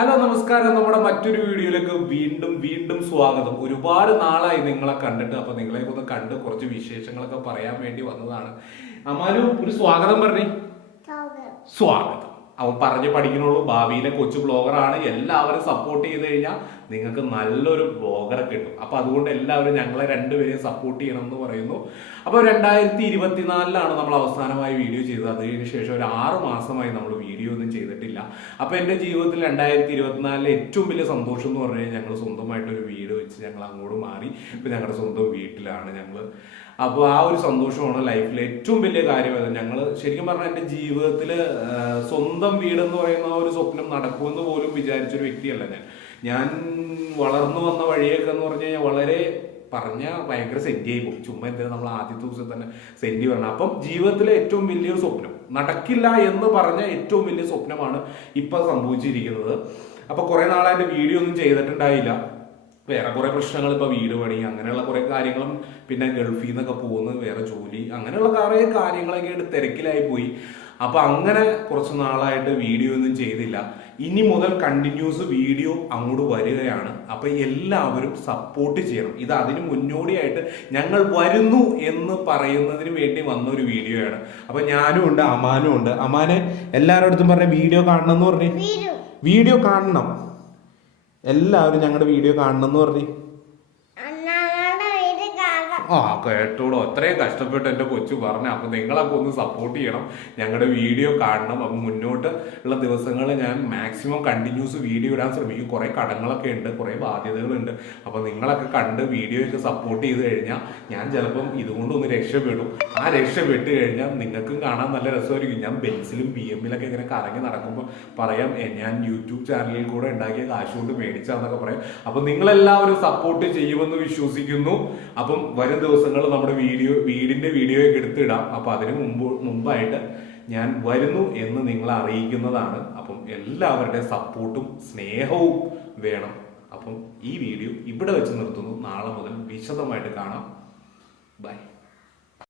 Hello നമസ്കാരം. നമ്മുടെ മറ്റൊരു വീഡിയോയിലേക്ക് വീണ്ടും വീണ്ടും സ്വാഗതം. ഒരുപാട് നാളായി നിങ്ങളെ കണ്ടിട്ട്. അപ്പൊ നിങ്ങളെ ഒന്ന് കണ്ട് കുറച്ച് വിശേഷങ്ങളൊക്കെ പറയാൻ വേണ്ടി വന്നതാണ്. അമാരു ഒരു സ്വാഗതം പറഞ്ഞേ. സ്വാഗതം. അവൻ പറഞ്ഞ് പഠിക്കണുള്ളൂ. ഭാവിയിലെ കൊച്ചു ബ്ലോഗറാണ്. എല്ലാവരും സപ്പോർട്ട് ചെയ്ത് കഴിഞ്ഞാൽ നിങ്ങൾക്ക് നല്ലൊരു ബ്ലോഗറെ കിട്ടും. അപ്പൊ അതുകൊണ്ട് എല്ലാവരും ഞങ്ങളെ രണ്ടുപേരെയും സപ്പോർട്ട് ചെയ്യണം എന്ന് പറയുന്നു. അപ്പോൾ 2024 നമ്മൾ അവസാനമായി വീഡിയോ ചെയ്തത്. അതിന് ശേഷം ഒരു 6 മാസമായി നമ്മൾ വീഡിയോ ഒന്നും ചെയ്തിട്ടില്ല. അപ്പൊ എന്റെ ജീവിതത്തിൽ 2024 ഏറ്റവും വലിയ സന്തോഷം എന്ന് പറഞ്ഞു കഴിഞ്ഞാൽ ഞങ്ങൾ സ്വന്തമായിട്ടൊരു വീട് വെച്ച് ഞങ്ങൾ അങ്ങോട്ട് മാറി. ഇപ്പൊ ഞങ്ങളുടെ സ്വന്തം വീട്ടിലാണ് ഞങ്ങൾ. അപ്പോൾ ആ ഒരു സന്തോഷമാണ് ലൈഫിലെ ഏറ്റവും വലിയ കാര്യമായത്. ഞങ്ങൾ ശരിക്കും പറഞ്ഞാൽ എൻ്റെ ജീവിതത്തിൽ സ്വന്തം വീടെന്ന് പറയുന്ന ഒരു സ്വപ്നം നടക്കുമെന്ന് പോലും വിചാരിച്ചൊരു വ്യക്തിയല്ല ഞാൻ വളർന്നു വന്ന വഴിയൊക്കെ എന്ന് പറഞ്ഞു കഴിഞ്ഞാൽ വളരെ ഭയങ്കര സെന്റിയായി പോകും. ചുമ്മാ എന്തിനാ നമ്മൾ ആദ്യത്തെ ദിവസം തന്നെ സെന്റി പറഞ്ഞു. അപ്പം ജീവിതത്തിലെ ഏറ്റവും വലിയൊരു സ്വപ്നം നടക്കില്ല എന്ന് പറഞ്ഞ ഏറ്റവും വലിയ സ്വപ്നമാണ് ഇപ്പൊ സംഭവിച്ചിരിക്കുന്നത്. അപ്പൊ കുറെ നാളായിട്ട് വീഡിയോ ഒന്നും ചെയ്തിട്ടുണ്ടായില്ല. വേറെ കുറെ പ്രശ്നങ്ങൾ, ഇപ്പൊ വീട് പണി അങ്ങനെയുള്ള കുറെ കാര്യങ്ങളും, പിന്നെ ഗൾഫിൽ നിന്നൊക്കെ പോകുന്നു, വേറെ ജോലി, അങ്ങനെയുള്ള കുറെ കാര്യങ്ങളൊക്കെ ആയിട്ട് തിരക്കിലായി പോയി. അപ്പൊ അങ്ങനെ കുറച്ച് നാളായിട്ട് വീഡിയോ ഒന്നും ചെയ്തില്ല. ഇനി മുതൽ കണ്ടിന്യൂസ് വീഡിയോ അങ്ങോട്ട് വരികയാണ്. അപ്പൊ എല്ലാവരും സപ്പോർട്ട് ചെയ്യണം. ഇത് അതിന് മുന്നോടിയായിട്ട് ഞങ്ങൾ വരുന്നു എന്ന് പറയുന്നതിന് വേണ്ടി വന്ന ഒരു വീഡിയോയാണ്. അപ്പൊ ഞാനും ഉണ്ട്, അമാനും ഉണ്ട്. അമാനെ എല്ലാവരുടെ അടുത്തും പറഞ്ഞ വീഡിയോ കാണണം എന്ന് പറഞ്ഞു. വീഡിയോ കാണണം, എല്ലാവരും ഞങ്ങളുടെ വീഡിയോ കാണണം എന്ന് പറഞ്ഞു. ആ കേട്ടോളൂ, അത്രയും കഷ്ടപ്പെട്ട് എൻ്റെ കൊച്ചു പറഞ്ഞു. അപ്പൊ നിങ്ങളൊക്കെ ഒന്ന് സപ്പോർട്ട് ചെയ്യണം, ഞങ്ങളുടെ വീഡിയോ കാണണം. അപ്പൊ മുന്നോട്ട് ഉള്ള ദിവസങ്ങളിൽ ഞാൻ മാക്സിമം കണ്ടിന്യൂസ് വീഡിയോ ഇടാൻ ശ്രമിക്കും. കുറെ കടങ്ങളൊക്കെ ഉണ്ട്, കുറെ ബാധ്യതകളുണ്ട്. അപ്പൊ നിങ്ങളൊക്കെ കണ്ട് വീഡിയോ ഒക്കെ സപ്പോർട്ട് ചെയ്ത് കഴിഞ്ഞാൽ ഞാൻ ചിലപ്പം ഇതുകൊണ്ടൊന്ന് രക്ഷപ്പെടും. ആ രക്ഷപ്പെട്ട് കഴിഞ്ഞാൽ നിങ്ങൾക്കും കാണാൻ നല്ല രസമായിരിക്കും. ഞാൻ ബെൻസിലും BM-ലൊക്കെ ഇങ്ങനെ കറങ്ങി നടക്കുമ്പോൾ പറയാം, ഞാൻ യൂട്യൂബ് ചാനലിൽ കൂടെ ഉണ്ടാക്കിയ കാശ് കൊണ്ട് മേടിച്ചാന്നൊക്കെ പറയാം. അപ്പൊ നിങ്ങളെല്ലാവരും സപ്പോർട്ട് ചെയ്യുമെന്ന് വിശ്വസിക്കുന്നു. അപ്പം വരും ദിവസങ്ങൾ നമ്മുടെ വീടിന്റെ വീഡിയോ ഒക്കെ എടുത്തിടാം. അപ്പൊ അതിന് മുമ്പായിട്ട് ഞാൻ വരുന്നു എന്ന് നിങ്ങളെ അറിയിക്കുന്നതാണ്. അപ്പം എല്ലാവരുടെ സപ്പോർട്ടും സ്നേഹവും വേണം. അപ്പം ഈ വീഡിയോ ഇവിടെ വെച്ച് നിർത്തുന്നു. നാളെ മുതൽ വിശദമായിട്ട് കാണാം. ബൈ.